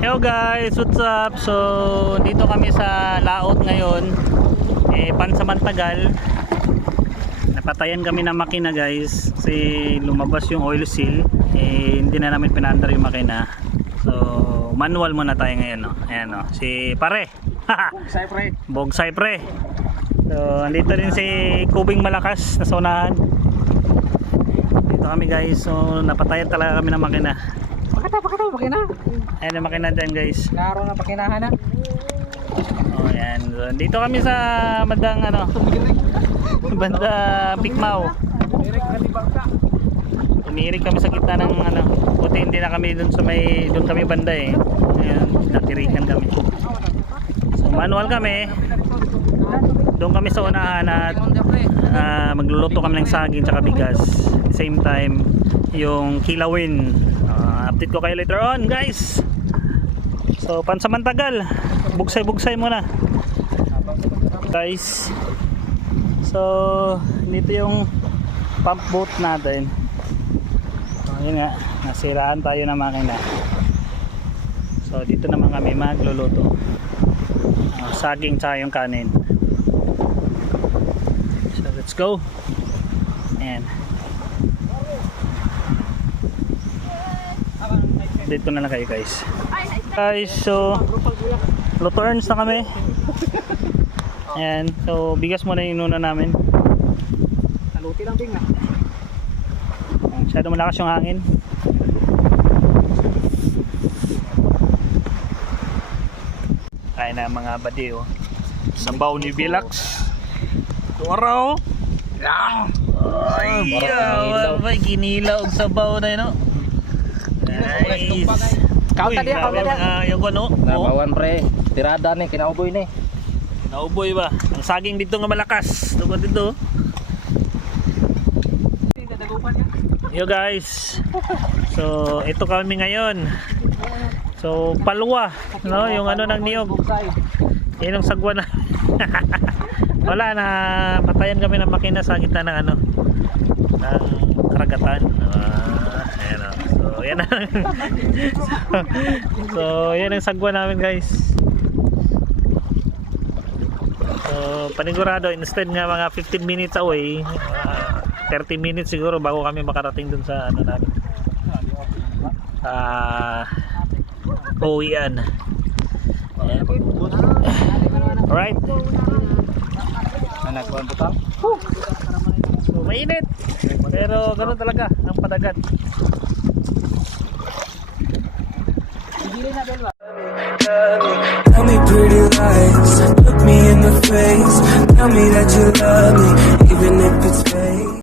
Hello guys, what's up? So dito kami sa laot ngayon, pansamantagal. Napatayan kami ng makina guys kasi lumabas yung oil seal, hindi na namin pinaandar yung makina. So manual muna tayo ngayon, no? Ayan, no? Si pare Bogsay pre. So andito din si Kubing Malakas na unahan. Dito kami guys, so napatayan talaga kami ng makina. Pakita makina. Ayan ang makina dyan guys. Klaro na pakinahan na. Oh, ayan. So, dito kami sa bandang banda Pikmaw. Tumirik kami sa gitna ng buti hindi na kami doon sa doon kami banda eh. Ayan, natirikan kami. So manual kami. Doon kami sa unahan at magluluto kami ng saging tsaka bigas. At the same time yung kilawin. Update ko kayo later on guys. So pansamantagal, bugsay muna guys. So dito yung pump boat natin. Yun nga, nasiraan tayo ng makina. So dito naman kami magluluto saging tsaka yung kanin. So let's go. And update ko na lang kayo guys. So luto earns na kami. Ayan, so bigas muna yung inuna namin. Saluti lang bing na. Masyado malakas yung hangin. Kaya na mga badi oh. Sabaw ni Bilax. Waraw. Ay, may ginilaw og sabaw na yun. Nice. Kauta dia. Yung ano? Nabawan pre. Tirada ni kinauboy ni. Nauboy ba? Ang saging dito nga malakas. Tugod dito. Yo guys. So, ito kami ngayon. So, palwa, no, yung ng niyog. Yan ang sagwa na. Wala na, patayan kami ng makina sa gitna ng ng karagatan. Ayan o. So, yan ang so, yan ang sagwa namin guys. So, panigurado, instead nga mga 15 minutes away, 30 minutes siguro bago kami makarating dun sa namin. Uwian. Alright. Nagkuhan butang. So, mainit. Pero ganoon talaga ang padagat. Tell me pretty lies, look me in the face. Tell me that you love me, even if it's fake.